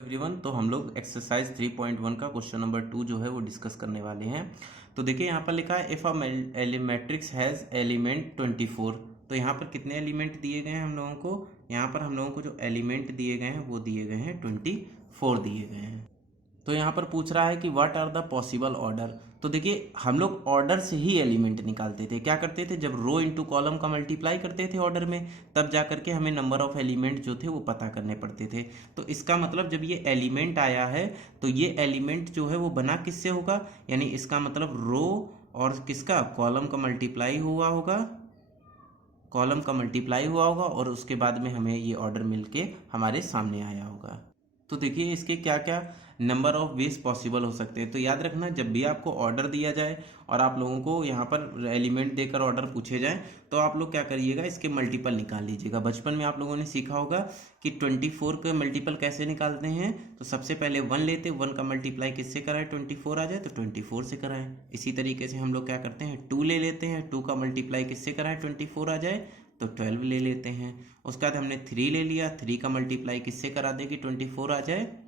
Everyone, तो हम लोग एक्सरसाइज 3.1 का क्वेश्चन नंबर 2 जो है वो डिस्कस करने वाले हैं। तो देखिए यहाँ पर लिखा है if a matrix has element 24। तो यहाँ पर कितने एलिमेंट दिए गए हैं हम लोगों को? यहाँ पर हम लोगों को जो एलिमेंट दिए गए हैं वो दिए गए हैं 24 दिए गए हैं। तो यहाँ पर पूछ रहा है कि what are the possible order. तो देखिए हम लोग ऑर्डर से ही एलिमेंट निकालते थे। क्या करते थे? जब रो इंटू कॉलम का मल्टीप्लाई करते थे ऑर्डर में, तब जा करके हमें नंबर ऑफ एलिमेंट जो थे वो पता करने पड़ते थे। तो इसका मतलब जब ये एलिमेंट आया है तो ये एलिमेंट जो है वो बना किससे होगा? यानी इसका मतलब रो और किसका, कॉलम का मल्टीप्लाई हुआ होगा, कॉलम का मल्टीप्लाई हुआ होगा और उसके बाद में हमें ये ऑर्डर मिलके हमारे सामने आया होगा। तो देखिए इसके क्या क्या नंबर ऑफ वेज पॉसिबल हो सकते हैं। तो याद रखना, जब भी आपको ऑर्डर दिया जाए और आप लोगों को यहाँ पर एलिमेंट देकर ऑर्डर पूछे जाए तो आप लोग क्या करिएगा, इसके मल्टीपल निकाल लीजिएगा। बचपन में आप लोगों ने सीखा होगा कि 24 के मल्टीपल कैसे निकालते हैं। तो सबसे पहले 1 लेते, 1 का मल्टीप्लाई किससे कराएं, 24 आ जाए तो 24 से कराएं। इसी तरीके से हम लोग क्या करते हैं, 2 ले लेते हैं, 2 का मल्टीप्लाई किससे कराएं, 24 आ जाए तो 12 ले लेते हैं। उसके बाद हमने 3 ले लिया, 3 का मल्टीप्लाई किससे करा दें कि 24 आ जाए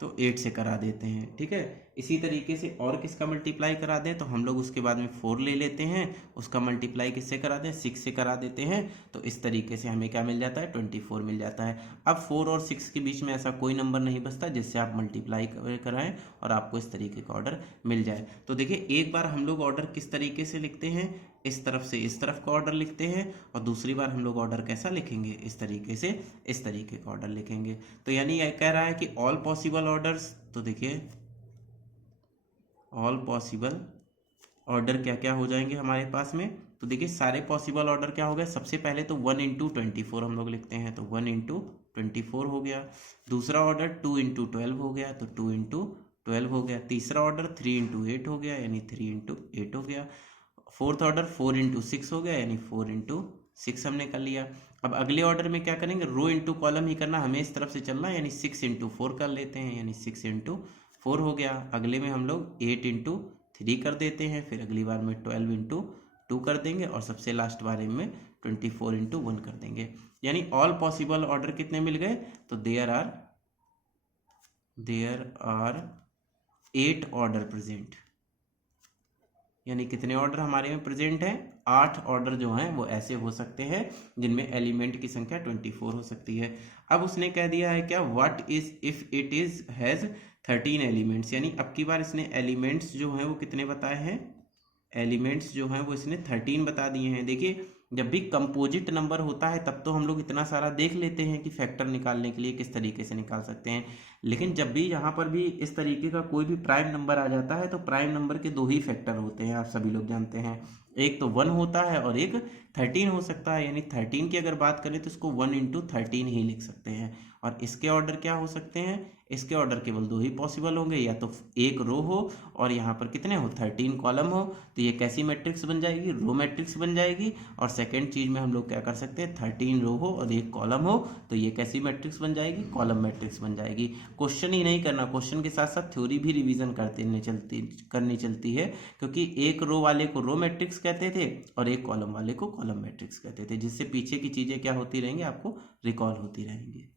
तो 8 से करा देते हैं। ठीक है, इसी तरीके से और किसका मल्टीप्लाई करा दें तो हम लोग उसके बाद में 4 ले लेते हैं, उसका मल्टीप्लाई किससे करा दें, 6 से करा देते हैं। तो इस तरीके से हमें क्या मिल जाता है, 24 मिल जाता है। अब 4 और 6 के बीच में ऐसा कोई नंबर नहीं बचता जिससे आप मल्टीप्लाई कराएं और आपको इस तरीके का ऑर्डर मिल जाए। तो देखिए एक बार हम लोग ऑर्डर किस तरीके से लिखते हैं, इस तरफ से इस तरफ का ऑर्डर लिखते हैं, और दूसरी बार हम लोग ऑर्डर कैसा लिखेंगे, इस तरीके से इस तरीके का ऑर्डर लिखेंगे। तो यानी यह कह रहा है कि ऑल पॉसिबल ऑर्डर्स, तो देखिए ऑल पॉसिबल ऑर्डर क्या क्या हो जाएंगे हमारे पास में। तो देखिए सारे पॉसिबल ऑर्डर क्या हो गए, सबसे पहले तो 1 इंटू 24 हम लोग लिखते हैं, तो 1 इंटू 24 हो गया। दूसरा ऑर्डर 2 इंटू 12 हो गया, तो 2 इंटू 12 हो गया। तीसरा ऑर्डर 3 इंटू 8 हो गया, यानी 3 इंटू 8 हो गया। फोर्थ ऑर्डर 4 इंटू 6 हो गया, यानी 4 इंटू 6 हमने कर लिया। अब अगले ऑर्डर में क्या करेंगे, रो इंटू कॉलम ही करना, हमें इस तरफ से चलना है, यानी 6 इंटू 4 कर लेते हैं, यानी 6 इंटू 4 हो गया। अगले में हम लोग 8 इंटू 3 कर देते हैं, फिर अगली बार में 12 इंटू 2 कर देंगे, और सबसे लास्ट बारे में 24 इंटू 1 कर देंगे। यानी ऑल पॉसिबल ऑर्डर कितने मिल गए, तो देयर आर 8 ऑर्डर प्रेजेंट। यानी कितने ऑर्डर हमारे में प्रेजेंट हैं, 8 ऑर्डर जो हैं वो ऐसे हो सकते हैं जिनमें एलिमेंट की संख्या 24 हो सकती है। अब उसने कह दिया है क्या, what is if it is has 13 elements. यानी अब की बार इसने एलिमेंट्स जो हैं वो कितने बताए हैं, एलिमेंट्स जो हैं वो इसने 13 बता दिए हैं। देखिए जब भी कंपोजिट नंबर होता है तब तो हम लोग इतना सारा देख लेते हैं कि फैक्टर निकालने के लिए किस तरीके से निकाल सकते हैं, लेकिन जब भी यहाँ पर भी इस तरीके का कोई भी प्राइम नंबर आ जाता है तो प्राइम नंबर के 2 ही फैक्टर होते हैं, आप सभी लोग जानते हैं। एक तो 1 होता है और एक 13 हो सकता है। यानी 13 की अगर बात करें तो इसको 1 इंटू 13 ही लिख सकते हैं। और इसके ऑर्डर क्या हो सकते हैं, इसके ऑर्डर केवल 2 ही पॉसिबल होंगे, या तो एक रो हो और यहाँ पर कितने हो, 13 कॉलम हो। तो ये कैसी मैट्रिक्स बन जाएगी, रो मैट्रिक्स बन जाएगी। और सेकंड चीज में हम लोग क्या कर सकते हैं, 13 रो हो और एक कॉलम हो, तो ये कैसी मैट्रिक्स बन जाएगी, कॉलम मैट्रिक्स बन जाएगी। क्वेश्चन ही नहीं करना, क्वेश्चन के साथ साथ थ्योरी भी रिवीजन करनी चलती है, क्योंकि एक रो वाले को रो मैट्रिक्स कहते थे और एक कॉलम वाले को कॉलम मैट्रिक्स कहते थे, जिससे पीछे की चीजें क्या होती रहेंगी, आपको रिकॉल होती रहेंगी।